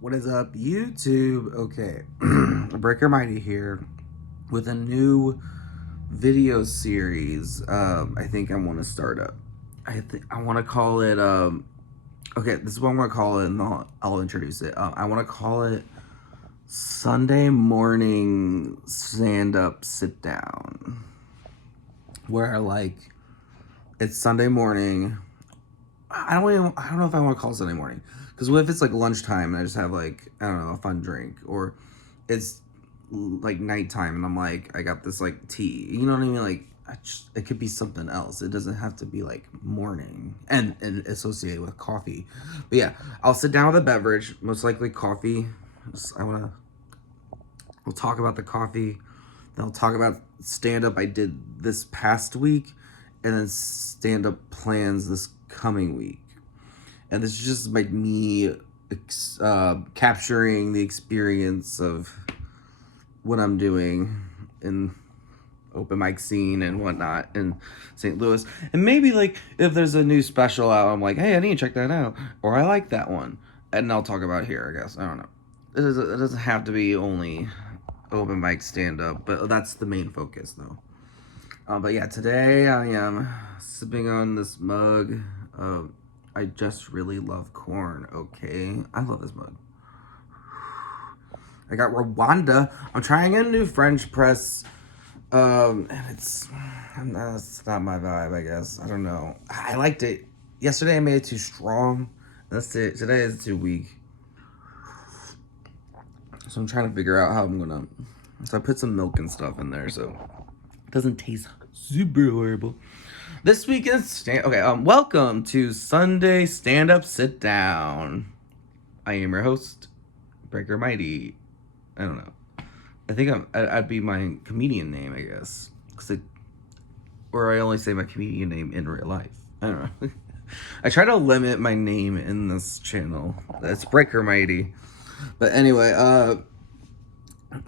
What is up, YouTube? Okay, Breaker Mighty here with a new video series. I think I want to start up. I want to call it. Okay, this is what I'm gonna call it, and I'll introduce it. I want to call it Sunday morning stand-up sit down, where it's Sunday morning. I don't know if I want to call it Sunday morning, because what if it's like lunchtime and I just have I don't know, a fun drink, or it's like nighttime and I'm like, I got this tea, you know what I mean? It could be something else. It doesn't have to be morning and associated with coffee. But yeah, I'll sit down with a beverage, most likely coffee. We'll talk about the coffee, then I'll talk about stand-up I did this past week, and then stand-up plans this coming week. And this is just me capturing the experience of what I'm doing in open mic scene and whatnot in St. Louis. And maybe if there's a new special out, I'm like, hey, I need to check that out, or I like that one, and I'll talk about it here, I guess. I don't know. It doesn't have to be only open mic stand-up, but that's the main focus though. But yeah, today I am sipping on this mug of I just really love corn, okay? I love this mug. I got Rwanda. I'm trying a new French press, and it's not my vibe, I guess. I don't know. I liked it. Yesterday I made it too strong. That's it. Today is too weak. So I'm trying to figure out how I'm gonna... So I put some milk and stuff in there, so it doesn't taste super horrible. This week is welcome to Sunday Stand-Up Sit Down. I am your host, Breaker Mighty. I don't know. I think I'd be my comedian name, I guess. Or I only say my comedian name in real life. I don't know. I try to limit my name in this channel. That's Breaker Mighty. But anyway,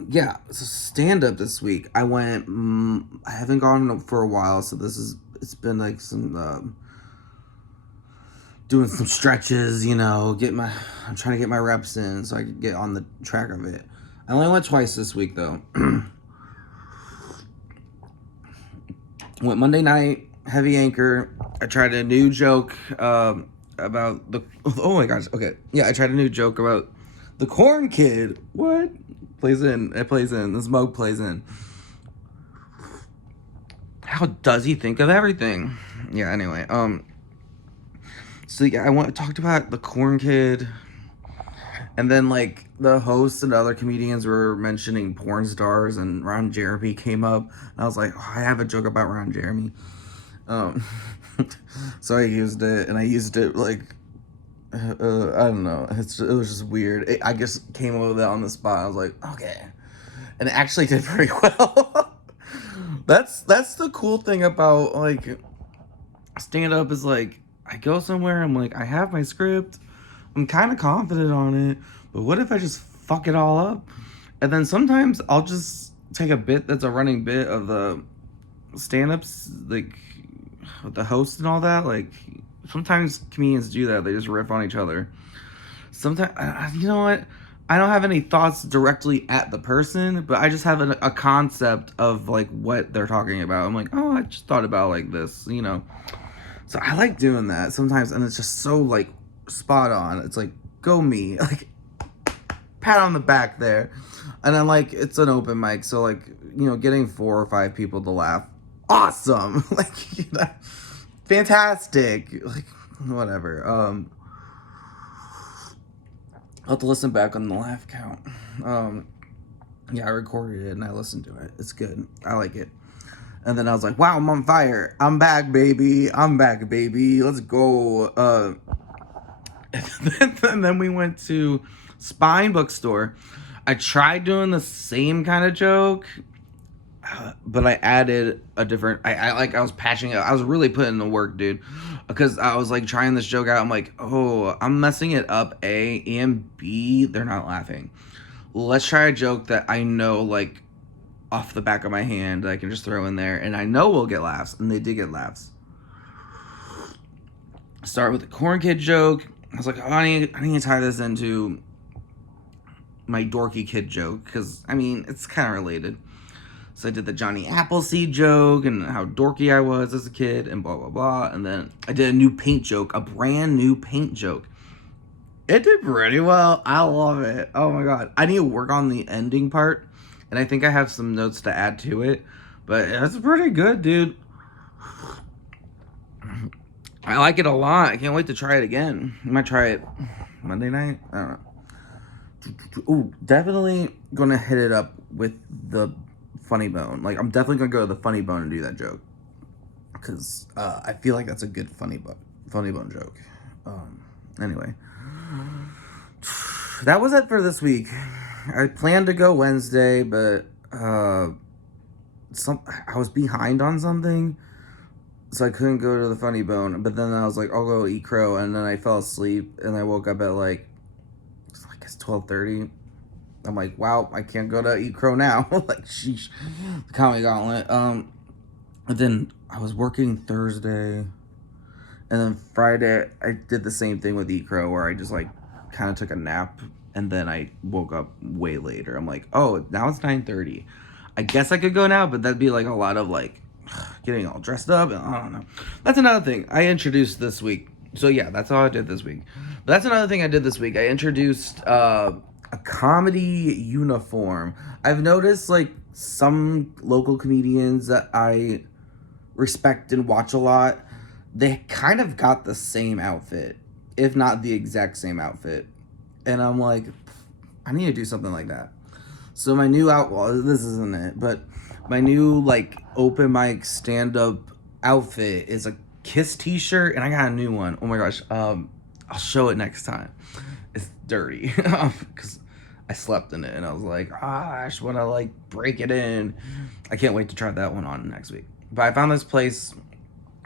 yeah, so stand-up this week. I haven't gone for a while, so it's been some, doing some stretches, I'm trying to get my reps in so I can get on the track of it. I only went twice this week, though. Went Monday night, heavy anchor. I tried a new joke, about oh my gosh, okay. Yeah, I tried a new joke about the corn kid. What? It plays in. This mug plays in. How does he think of everything? Yeah, anyway. So yeah, I talked about the corn kid. And then the hosts and other comedians were mentioning porn stars, and Ron Jeremy came up. And I was like, oh, I have a joke about Ron Jeremy. So I used it, and I used it I don't know. It was just weird. I just came up with it on the spot. I was like, okay, and it actually did pretty well. That's the cool thing about stand up is I go somewhere. I'm I have my script. I'm kind of confident on it, but what if I just fuck it all up? And then sometimes I'll just take a bit that's a running bit of the stand-ups, with the host and all that. Sometimes comedians do that. They just riff on each other. Sometimes, you know what? I don't have any thoughts directly at the person, but I just have a concept of what they're talking about. I'm oh, I just thought about this, So I like doing that sometimes, and it's just so spot on. It's go me, pat on the back there. And then it's an open mic, so getting 4 or 5 people to laugh, awesome. Fantastic. Whatever. I'll have to listen back on the laugh count. Yeah, I recorded it and I listened to it. It's good. I like it. And then I was like, wow, I'm on fire. I'm back, baby. Let's go. And then we went to Spine Bookstore. I tried doing the same kind of joke, but I added a different... I was patching it. I was really putting in the work, dude, because I was trying this joke out. I'm oh, I'm messing it up, A, and B, they're not laughing. Let's try a joke that I know off the back of my hand that I can just throw in there, and I know we'll get laughs. And they did get laughs. Start with the corn kid joke. I was oh, I need to tie this into my dorky kid joke, because, I mean, it's kind of related. So I did the Johnny Appleseed joke and how dorky I was as a kid and blah, blah, blah. And then I did a new paint joke, a brand new paint joke. It did pretty well. I love it. Oh my God. I need to work on the ending part. And I think I have some notes to add to it. But it's pretty good, dude. I like it a lot. I can't wait to try it again. I might try it Monday night. I don't know. Ooh, definitely gonna hit it up with the funny bone. Like, I'm definitely gonna go to the funny bone and do that joke, because I feel like that's a good funny bone joke. Anyway, that was it for this week. I planned to go Wednesday, but I was behind on something, so I couldn't go to the funny bone. But then I was like, I'll go eat crow, and then I fell asleep, and I woke up at like, I guess 12:30. I'm like, wow, I can't go to eat crow now. Like, sheesh, the comedy gauntlet. And then I was working Thursday, and then Friday I did the same thing with eat crow, where I just like kind of took a nap, and then I woke up way later. I'm like, oh, now it's 9:30. I guess I could go now, but that'd be like a lot of like getting all dressed up, and I don't know. That's another thing I introduced this week. So yeah, that's all I did this week. But that's another thing I did this week. I introduced a comedy uniform. I've noticed like some local comedians that I respect and watch a lot, they kind of got the same outfit, if not the exact same outfit. And I'm like, I need to do something like that. So my new this isn't it, but my new like open mic stand-up outfit is a Kiss t-shirt, and I got a new one. Oh my gosh, I'll show it next time. It's dirty because I slept in it, and I was like, I just want to like break it in. I can't wait to try that one on next week. But I found this place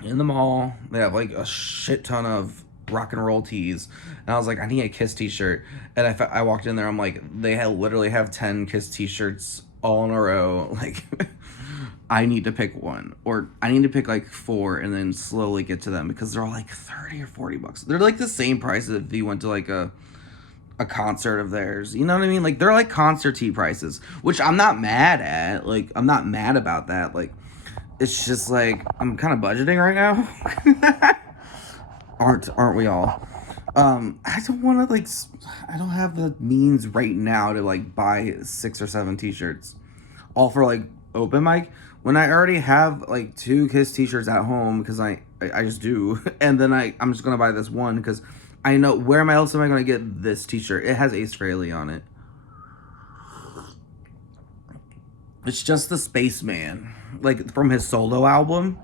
in the mall. They have like a shit ton of rock and roll tees, and I was like, I need a Kiss t-shirt. And I walked in there, I'm like, they literally have 10 Kiss t-shirts all in a row. Like, I need to pick one, or I need to pick like 4 and then slowly get to them, because they're all like $30 or $40. They're like the same price if you went to like a concert of theirs. You know what I mean? Like, they're like concert tee prices, which I'm not mad at. Like, I'm not mad about that. Like, it's just like, I'm kind of budgeting right now. Aren't we all? I don't want to like, I don't have the means right now to like buy 6 or 7 t-shirts all for like open mic, when I already have like 2 Kiss t-shirts at home, because I just do. And then I'm just gonna buy this one because I know, where else am I gonna get this t-shirt? It has Ace Frehley on it. It's just the Spaceman, like from his solo album.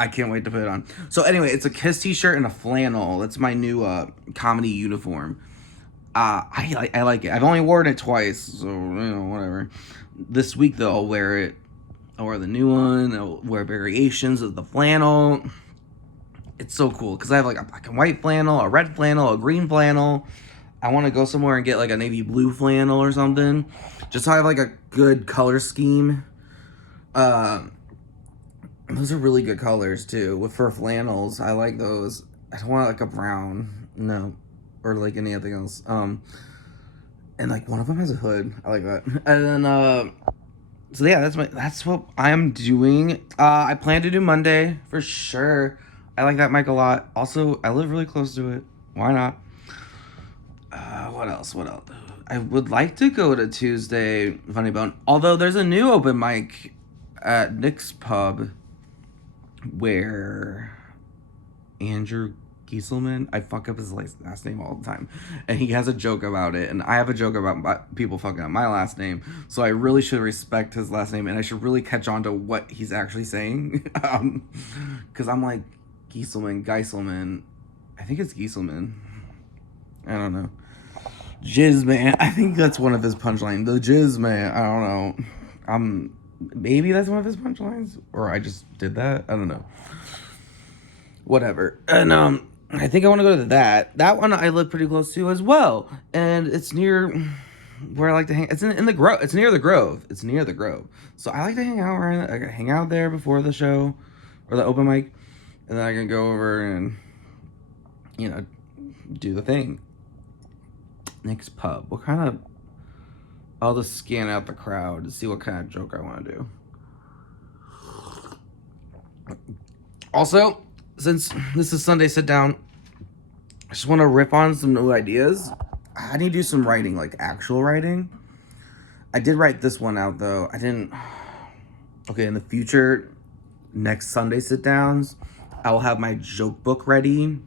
I can't wait to put it on. So anyway, it's a Kiss t-shirt and a flannel. That's my new comedy uniform. I like it. I've only worn it twice, so whatever. This week though, I'll wear it. I'll wear the new one. I'll wear variations of the flannel. It's so cool because I have like a black and white flannel, a red flannel, a green flannel. I want to go somewhere and get like a navy blue flannel or something, just so I have like a good color scheme. Those are really good colors too. For flannels, I like those. I don't want like a brown, no, or like anything else. And like one of them has a hood. I like that. And then so yeah, that's what I'm doing. I plan to do Monday for sure. I like that mic a lot. Also, I live really close to it. Why not? What else? I would like to go to Tuesday Funny Bone. Although there's a new open mic at Nick's Pub where Andrew Gieselman, I fuck up his last name all the time, and he has a joke about it, and I have a joke about people fucking up my last name, so I really should respect his last name, and I should really catch on to what he's actually saying, because I'm like, Gieselman, I think it's Gieselman, I don't know, Jizz Man, I think that's one of his punchlines, the Jizz Man, I don't know, maybe that's one of his punchlines, or I just did that, I don't know. Whatever. And I think I want to go to that one. I live pretty close to as well, and it's near where I like to hang. It's in the Grove. It's near the Grove. So I like to hang out I can hang out there before the show or the open mic, and then I can go over and do the thing. Nick's Pub. What kind of I'll just scan out the crowd to see what kind of joke I want to do. Also, since this is Sunday Sit Down, I just want to rip on some new ideas. I need to do some writing, like actual writing. I did write this one out though. I didn't. Okay, in the future, next Sunday Sit Downs, I will have my joke book ready,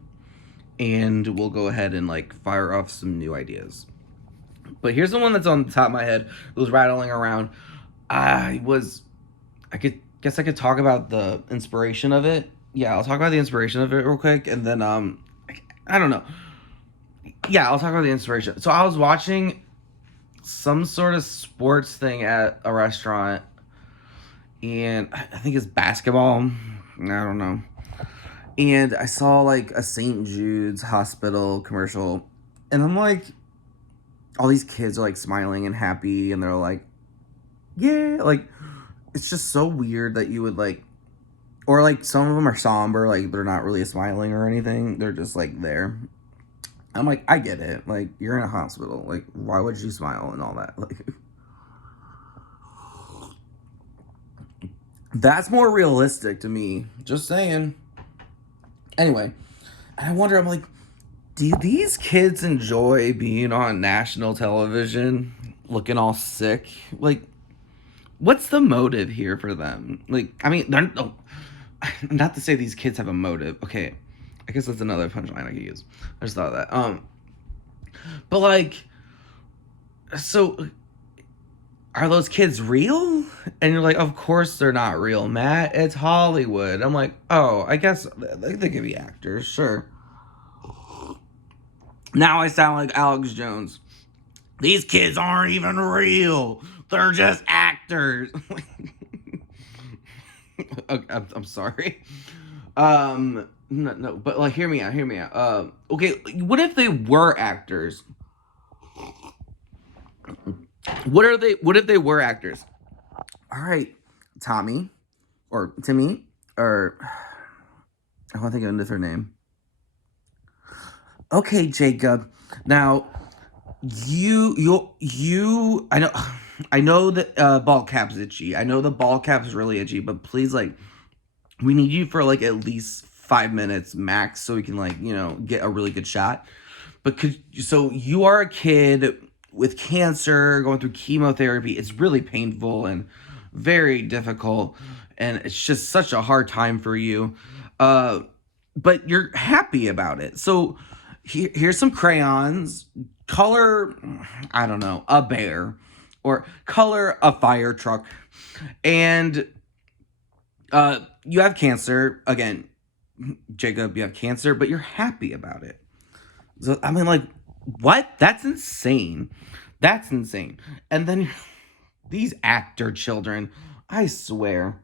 and we'll go ahead and like fire off some new ideas. But here's the one that's on the top of my head. It was rattling around. I guess I could talk about the inspiration of it. Yeah, I'll talk about the inspiration of it real quick, and then I don't know. Yeah, I'll talk about the inspiration. So I was watching some sort of sports thing at a restaurant, and I think it's basketball. I don't know. And I saw like a St. Jude's hospital commercial, and I'm like, all these kids are like smiling and happy, and they're like, yeah, like it's just so weird that you would like, or like some of them are somber, like they're not really smiling or anything, they're just like there. I'm like, I get it, like you're in a hospital, like why would you smile and all that, like that's more realistic to me, just saying. Anyway, and I wonder, I'm like, do these kids enjoy being on national television looking all sick? Like, what's the motive here for them? Like, I mean, they're not to say these kids have a motive. Okay, I guess that's another punchline I could use. I just thought of that. But like, so are those kids real? And you're like, of course they're not real, Matt. It's Hollywood. I'm like, oh, I guess they could be actors, sure. Now I sound like Alex Jones. These kids aren't even real. They're just actors. Okay, I'm sorry. No, but like, hear me out. Okay, what if they were actors? What if they were actors? All right, Tommy, or Timmy, or I want to think of a different name. Okay, Jacob. Now, I know, I know that ball cap's itchy. I know the ball cap's really itchy, but please, like, we need you for like at least 5 minutes max, so we can like get a really good shot. But so you are a kid with cancer going through chemotherapy. It's really painful and very difficult, and it's just such a hard time for you. But you're happy about it. So here's some crayons. Color, I don't know, a bear, or color a fire truck, and you have cancer again, Jacob. You have cancer, but you're happy about it. So I mean, like, what? That's insane. That's insane. And then these actor children, I swear,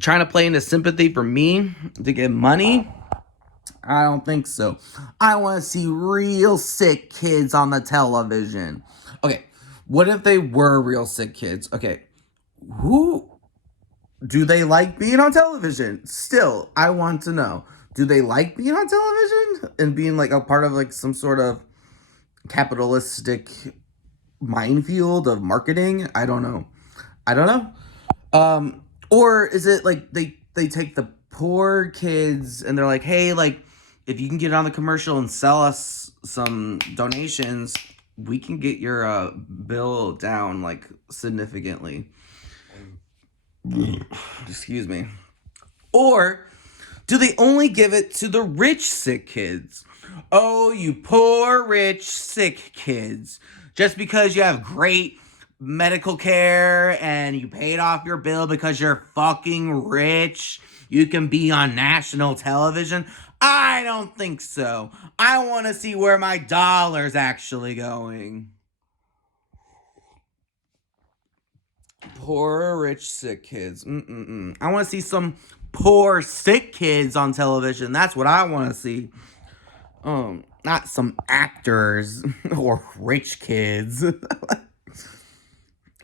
trying to play into sympathy for me to get money. I don't think so. I want to see real sick kids on the television. Okay, what if they were real sick kids? Okay, who do they like being on television? Still, I want to know. Do they like being on television and being like a part of like some sort of capitalistic minefield of marketing? I don't know. I don't know. Or is it like they take the poor kids and they're like, hey, like if you can get on the commercial and sell us some donations, we can get your bill down like significantly. Excuse me. Or do they only give it to the rich sick kids? Oh, you poor rich sick kids. Just because you have great medical care and you paid off your bill because you're fucking rich, you can be on national television? I don't think so. I want to see where my dollar's actually going. Poor rich sick kids. I want to see some poor sick kids on television. That's what I want to see. Not some actors or rich kids.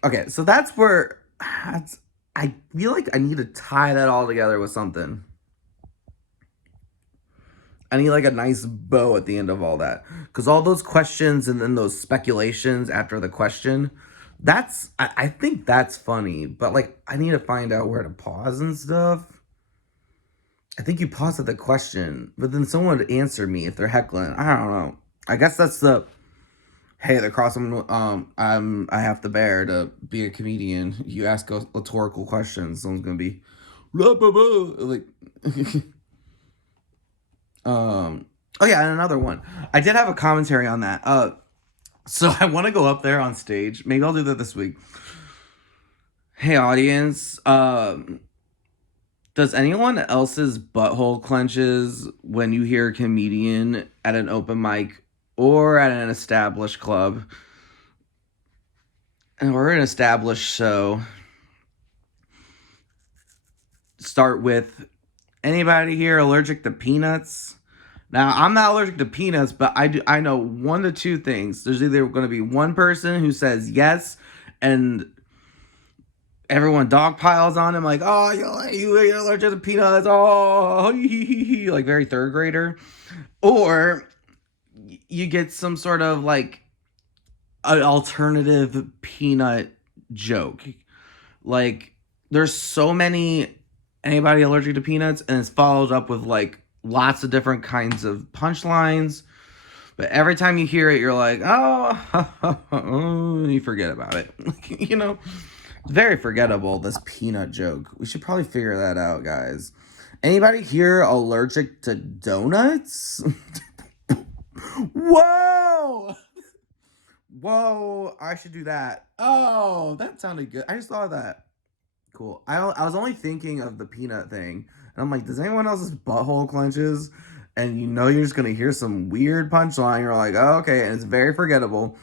Okay, so that's where I feel like I need to tie that all together with something. I need like a nice bow at the end of all that. Because all those questions and then those speculations after the question, I think that's funny. But like, I need to find out where to pause and stuff. I think you pause at the question, but then someone would answer me if they're heckling. I don't know. I guess that's the hey, the crossing. I have to bear to be a comedian. You ask a rhetorical question, someone's gonna be, blah, blah, blah, like, Oh yeah, and another one. I did have a commentary on that. So I want to go up there on stage. Maybe I'll do that this week. Hey, audience. Does anyone else's butthole clenches when you hear a comedian at an open mic or at an established club or an established show? Start with, anybody here allergic to peanuts? Now, I'm not allergic to peanuts, but I know one to two things. There's either going to be one person who says yes, and everyone dog piles on him like, oh, you're allergic to peanuts, oh, like very third grader. Or you get some sort of like an alternative peanut joke. Like, there's so many, anybody allergic to peanuts, and it's followed up with like lots of different kinds of punchlines, but every time you hear it, you're like, oh, you forget about it. You know, it's very forgettable, this peanut joke. We should probably figure that out, guys. Anybody here allergic to donuts? Whoa! Whoa, I should do that. Oh, that sounded good. I just thought of that. Cool. I was only thinking of the peanut thing. And I'm like, does anyone else's butthole clenches? And you know you're just going to hear some weird punchline. You're like, oh, okay. And it's very forgettable.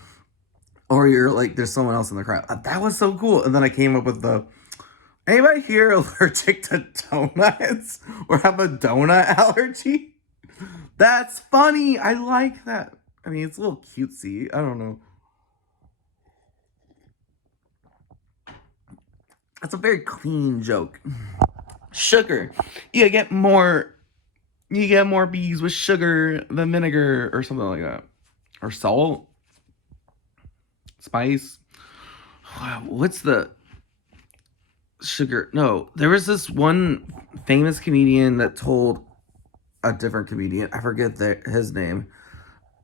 Or you're like, there's someone else in the crowd. That was so cool. And then I came up with anybody here allergic to donuts? Or have a donut allergy? That's funny. I like that. I mean, it's a little cutesy. I don't know. That's a very clean joke. Sugar. You get more bees with sugar than vinegar or something like that. Or salt. Spice. What's the sugar? No, there was this one famous comedian that told a different comedian. I forget his name.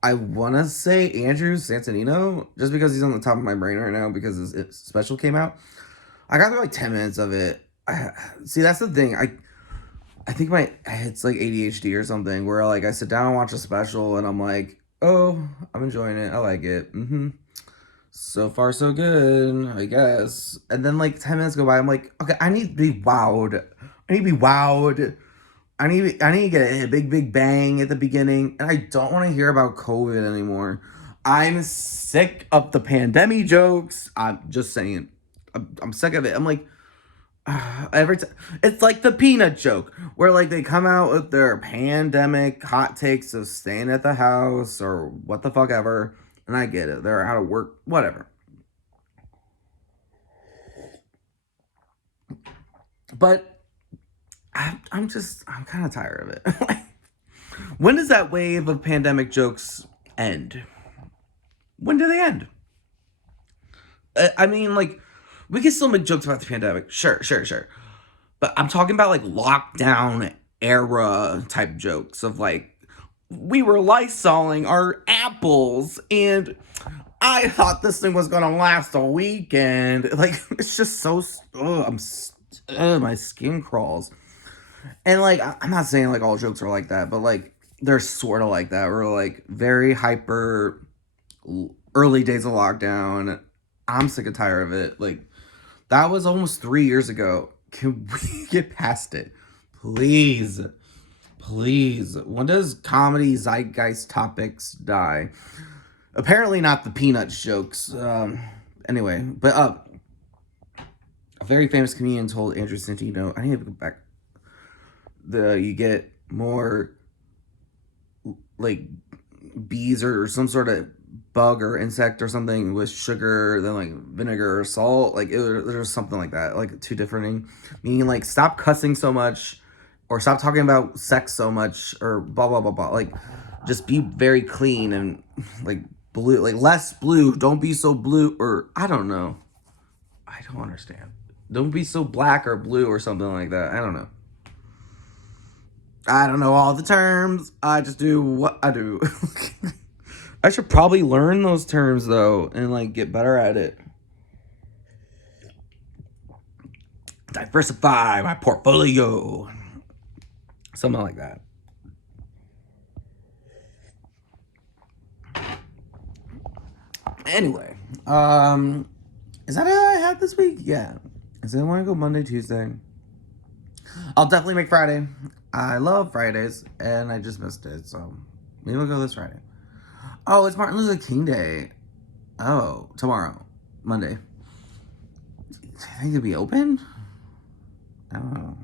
I want to say Andrew Santanino, just because he's on the top of my brain right now because his special came out. I got through like 10 minutes of it. See, that's the thing. I think it's like ADHD or something where like I sit down and watch a special and I'm like, oh, I'm enjoying it. I like it. So far, so good, I guess. And then like 10 minutes go by. I'm like, okay, I need to be wowed. I need to get a big bang at the beginning. And I don't want to hear about COVID anymore. I'm sick of the pandemic jokes. I'm just saying. I'm sick of it. I'm like, every time it's like the peanut joke where like they come out with their pandemic hot takes of staying at the house or what the fuck ever, and I get it, they're out of work, whatever, but I'm kind of tired of it. When does that wave of pandemic jokes end? When do they end? I mean, like, we can still make jokes about the pandemic. Sure. But I'm talking about like lockdown era type jokes of like, we were Lysoling our apples and I thought this thing was gonna last a weekend. Like, it's just so, my skin crawls. And like, I'm not saying like all jokes are like that, but like, they're sort of like that. We're like very hyper early days of lockdown. I'm sick and tired of it. Like, that was almost 3 years ago. Can we get past it? Please. When does comedy zeitgeist topics die? Apparently not the peanuts jokes. Anyway, but a very famous comedian told Andrew Santino, I need to go back. You get more like bees or some sort of bug or insect or something with sugar than like vinegar or salt. Like there's something like that, like two different, meaning like stop cussing so much or stop talking about sex so much, or blah blah blah blah. Like, just be very clean and like blue, like less blue. Don't be so blue, or I don't know. I don't understand. Don't be so black or blue or something like that. I don't know. I don't know all the terms. I just do what I do. I should probably learn those terms though and like get better at it. Diversify my portfolio. Something like that. Anyway, is that all I had this week? Yeah. Does anyone want to go Monday, Tuesday? I'll definitely make Friday. I love Fridays, and I just missed it, so maybe we'll go this Friday. Oh, it's Martin Luther King Day. Oh, tomorrow, Monday. I think it'll be open. I don't know.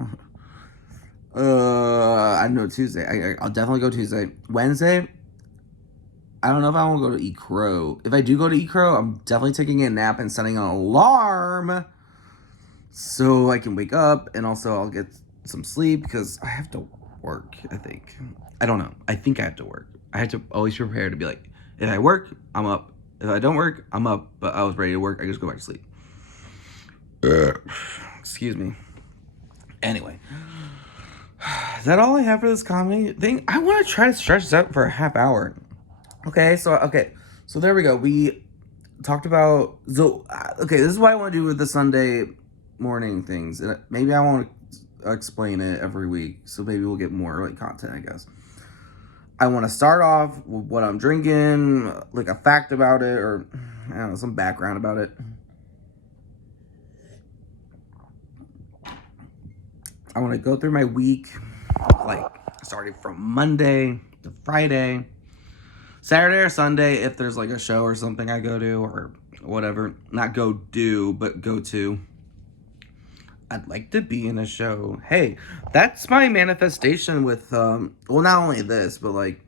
I know Tuesday. I'll definitely go Tuesday. Wednesday, I don't know if I want to go to eat crow. If I do go to eat crow, I'm definitely taking a nap and setting an alarm so I can wake up, and also I'll get some sleep because I have to work, I think. I don't know. I think I have to work. I have to always prepare to be like, if I work, I'm up. If I don't work, I'm up. But I was ready to work. I just go back to sleep. Excuse me. Anyway. Is that all I have for this comedy thing? I want to try to stretch this out for a half hour. Okay, so there we go. We talked about okay. This is what I want to do with the Sunday morning things. Maybe I want to explain it every week, so maybe we'll get more like content, I guess. I want to start off with what I'm drinking, like a fact about it, or I don't know, some background about it. I want to go through my week, like starting from Monday to Friday. Saturday or Sunday, if there's like a show or something I go to or whatever. Not go do, but go to. I'd like to be in a show. Hey, that's my manifestation with, well, not only this, but like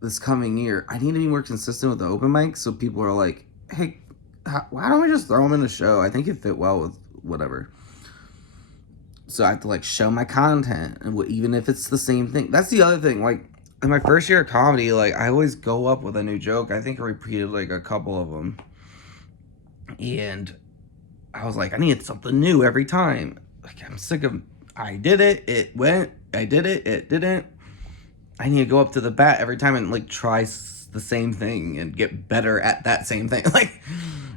this coming year. I need to be more consistent with the open mic so people are like, hey, why don't we just throw them in a show? I think it fit well with whatever. So I have to like show my content, and even if it's the same thing. That's the other thing. Like, in my first year of comedy, like, I always go up with a new joke. I think I repeated, like, a couple of them. And I was like, I need something new every time. Like, I'm sick of, I did it, it went. I did it, it didn't. I need to go up to the bat every time and, like, try the same thing and get better at that same thing. Like,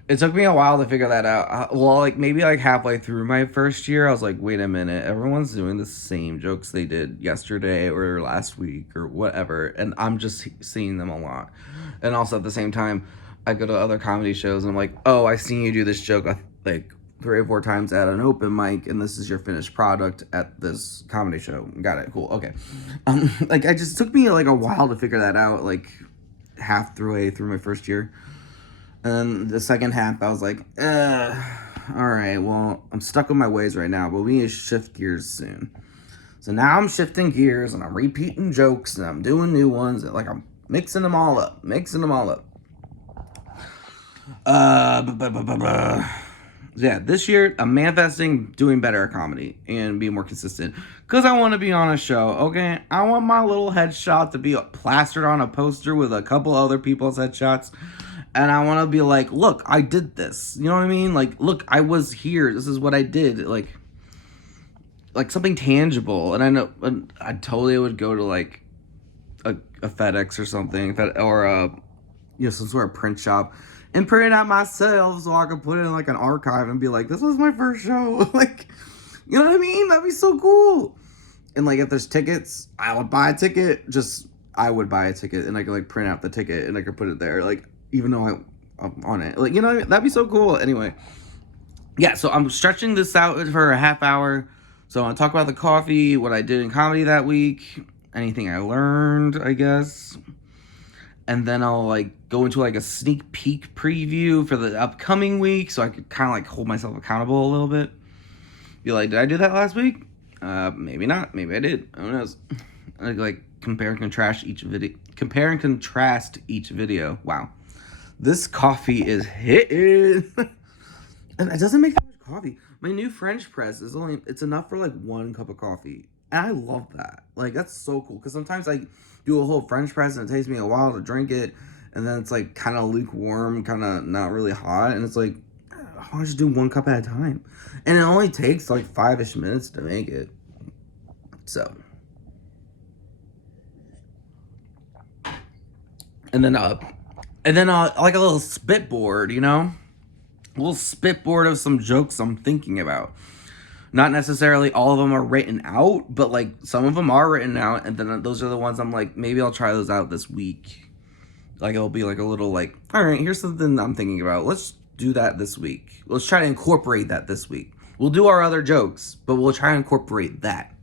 it took me a while to figure that out. Well, like, maybe, like, halfway through my first year, I was like, wait a minute. Everyone's doing the same jokes they did yesterday or last week or whatever. And I'm just seeing them a lot. And also at the same time, I go to other comedy shows and I'm like, oh, I seen you do this joke, like, 3 or 4 times at an open mic, and this is your finished product at this comedy show. Got it. Cool. Okay. Like, it just took me, like, a while to figure that out, like, half through my first year. And the second half, I was like, all right, well, I'm stuck in my ways right now, but we need to shift gears soon. So now I'm shifting gears, and I'm repeating jokes, and I'm doing new ones, and, like, I'm mixing them all up. Yeah, this year, I'm manifesting doing better at comedy and being more consistent. Because I want to be on a show, okay? I want my little headshot to be plastered on a poster with a couple other people's headshots. And I want to be like, look, I did this. You know what I mean? Like, look, I was here. This is what I did. Like something tangible. And I know I totally would go to, like, a FedEx or something. Or, some sort of print shop. And print it out myself so I could put it in, like, an archive and be like, this was my first show. Like, you know what I mean? That'd be so cool. And, like, if there's tickets, I would buy a ticket. I would buy a ticket. And I could, like, print out the ticket and I could put it there. Like, even though I'm on it. Like, you know what I mean? That'd be so cool. Anyway. Yeah, so I'm stretching this out for a half hour. So I want to talk about the coffee, what I did in comedy that week, anything I learned, I guess. And then I'll, like, go into, like, a sneak peek preview for the upcoming week so I could kind of, like, hold myself accountable a little bit. Be like, did I do that last week? Maybe not. Maybe I did. Who knows? Like, compare and contrast each video. Wow. This coffee is hitting. And it doesn't make that much coffee. My new French press it's enough for, like, 1 cup of coffee. And I love that. Like, that's so cool. Because sometimes I do a whole French press and it takes me a while to drink it. And then it's like kind of lukewarm, kind of not really hot. And it's like, why don't I just do 1 cup at a time? And it only takes like 5-ish minutes to make it. So. And then like a little spitboard, you know? A little spitboard of some jokes I'm thinking about. Not necessarily all of them are written out, but like some of them are written out, and then those are the ones I'm like, maybe I'll try those out this week. Like, it'll be like a little like, all right, here's something I'm thinking about. Let's do that this week. Let's try to incorporate that this week. We'll do our other jokes, but we'll try to incorporate that.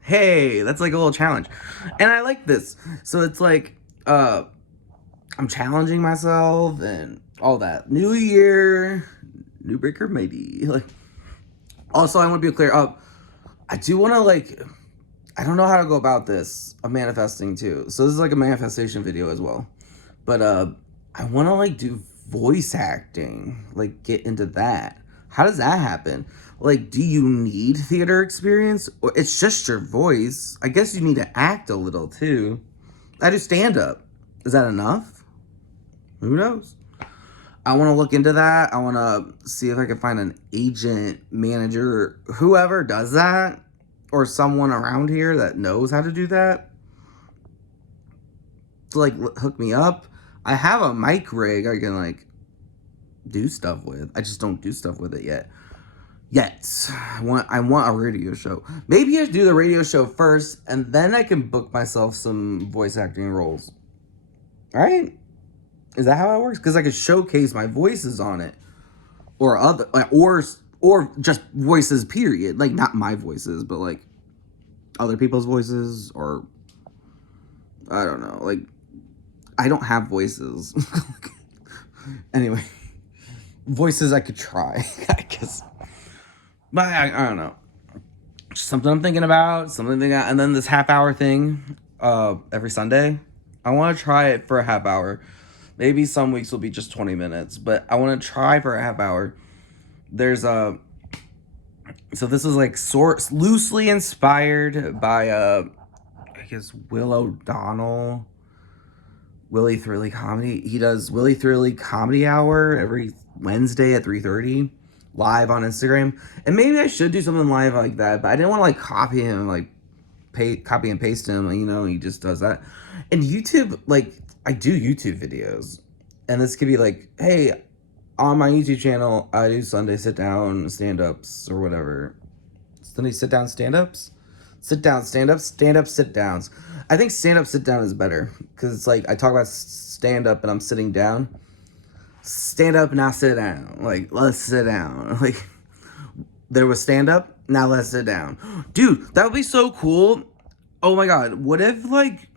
Hey, that's like a little challenge. And I like this. So it's like, I'm challenging myself and all that. New year, new breaker maybe. Like, also, I want to be clear. I do want to like, I don't know how to go about this. I'm manifesting too, so this is like a manifestation video as well. But I want to like do voice acting, like get into that. How does that happen? Like, do you need theater experience, or it's just your voice? I guess you need to act a little too. I do stand up. Is that enough? Who knows? I want to look into that. I want to see if I can find an agent, manager, whoever does that, or someone around here that knows how to do that, to like hook me up. I have a mic rig I can like do stuff with. I just don't do stuff with it yet. I want a radio show. Maybe I do the radio show first, and then I can book myself some voice acting roles. All right? Is that how it works? Because I could showcase my voices on it, or other, or just voices. Period. Like, not my voices, but like other people's voices, or I don't know. Like, I don't have voices. Anyway, voices I could try, I guess. But I don't know. Just something I'm thinking about. And then this half-hour thing, every Sunday. I want to try it for a half hour. Maybe some weeks will be just 20 minutes, but I want to try for a half hour. There's so this is like loosely inspired by I guess Will O'Donnell, Willie Thrilly Comedy. He does Willie Thrilly Comedy Hour every Wednesday at 3:30 live on Instagram. And maybe I should do something live like that, but I didn't want to like copy him, like copy and paste him, you know, he just does that. And YouTube, like, I do YouTube videos, and this could be like, hey, on my YouTube channel, I do Sunday sit-down stand-ups or whatever. Sunday sit-down stand-ups? Sit-down stand-ups? Stand-up sit-downs. I think stand-up sit-down is better, because it's like, I talk about stand-up and I'm sitting down. Stand up, now sit down. Like, let's sit down. Like, there was stand-up, now let's sit down. Dude, that would be so cool. Oh my god, what if, like,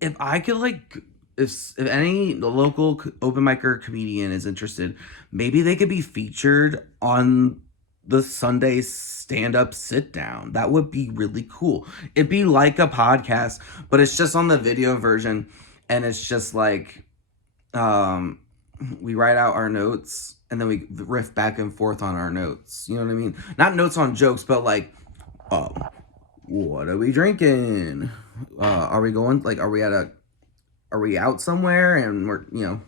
if I could, like, if any local open micer comedian is interested, maybe they could be featured on the Sunday stand-up sit-down. That would be really cool. It'd be like a podcast, but it's just on the video version, and it's just, like, we write out our notes, and then we riff back and forth on our notes. You know what I mean? Not notes on jokes, but, like, what are we drinking? Are we going, like, are we out somewhere and we're, you know,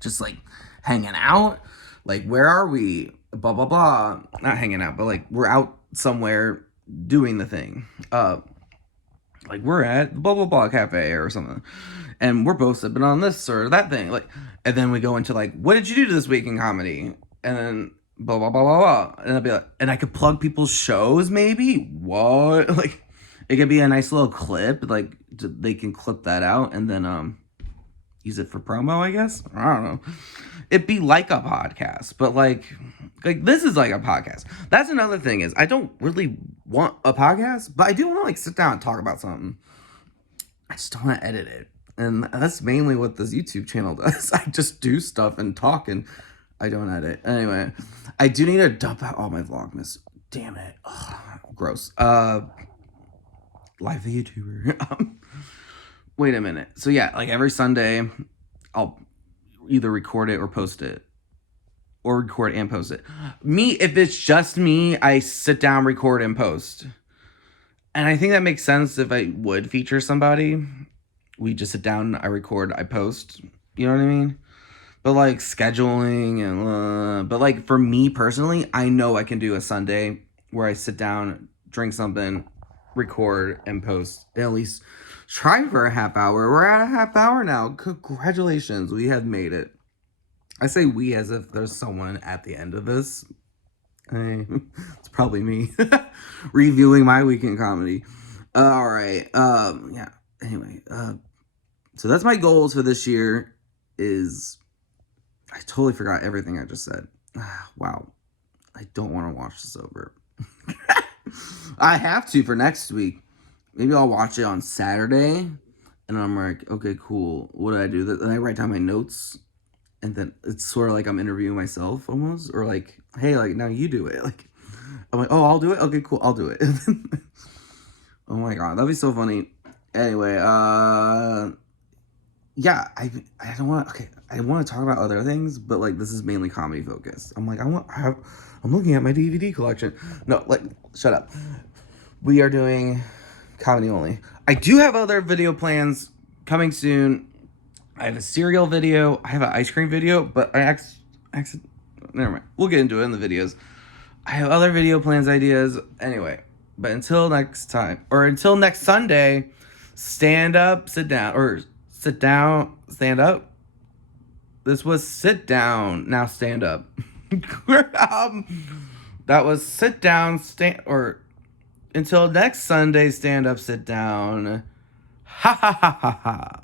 just like hanging out? Like, where are we? Blah, blah, blah. Not hanging out, but like we're out somewhere doing the thing. Like we're at blah, blah, blah cafe or something. And we're both sipping on this or that thing. Like, and then we go into like, what did you do this week in comedy? And then blah, blah, blah, blah, blah. And I'll be like, and I could plug people's shows maybe? What? Like, it could be a nice little clip. Like, they can clip that out and then use it for promo, I guess. I don't know. It'd be like a podcast, but like this is like a podcast. That's another thing is I don't really want a podcast, but I do want to like sit down and talk about something. I just don't want to edit it. And that's mainly what this YouTube channel does. I just do stuff and talk and I don't edit. Anyway, I do need to dump out all my Vlogmas. Damn it. Ugh, gross. Live the YouTuber. Wait a minute. So yeah, like every Sunday, I'll either record it or post it. Or record and post it. Me, if it's just me, I sit down, record, and post. And I think that makes sense if I would feature somebody. We just sit down, I record, I post. You know what I mean? But like scheduling and but like for me personally, I know I can do a Sunday where I sit down, drink something, record and post. And at least try for a half hour. We're at a half hour now. Congratulations, we have made it. I say we as if there's someone at the end of this. Hey, it's probably me reviewing my weekend comedy. All right. Yeah. Anyway, so that's my goals for this year. Is I totally forgot everything I just said. Wow. I don't want to watch this over. I have to for next week. Maybe I'll watch it on Saturday. And I'm like, okay, cool. What do I do? Then I write down my notes. And then it's sort of like I'm interviewing myself almost. Or like, hey, like, now you do it. Like, I'm like, oh, I'll do it? Okay, cool. I'll do it. Oh my God. That'd be so funny. Anyway, yeah, I don't want to, okay, I want to talk about other things, but like this is mainly comedy focused. I'm like, I'm looking at my DVD collection. No, like, shut up. We are doing comedy only. I do have other video plans coming soon. I have a cereal video. I have an ice cream video, but never mind. We'll get into it in the videos. I have other video plans, ideas. Anyway, but until next time, or until next Sunday, stand up, sit down, or sit down, stand up. This was sit down, now stand up. That was sit down, stand, or until next Sunday, stand up, sit down. Ha ha ha ha ha.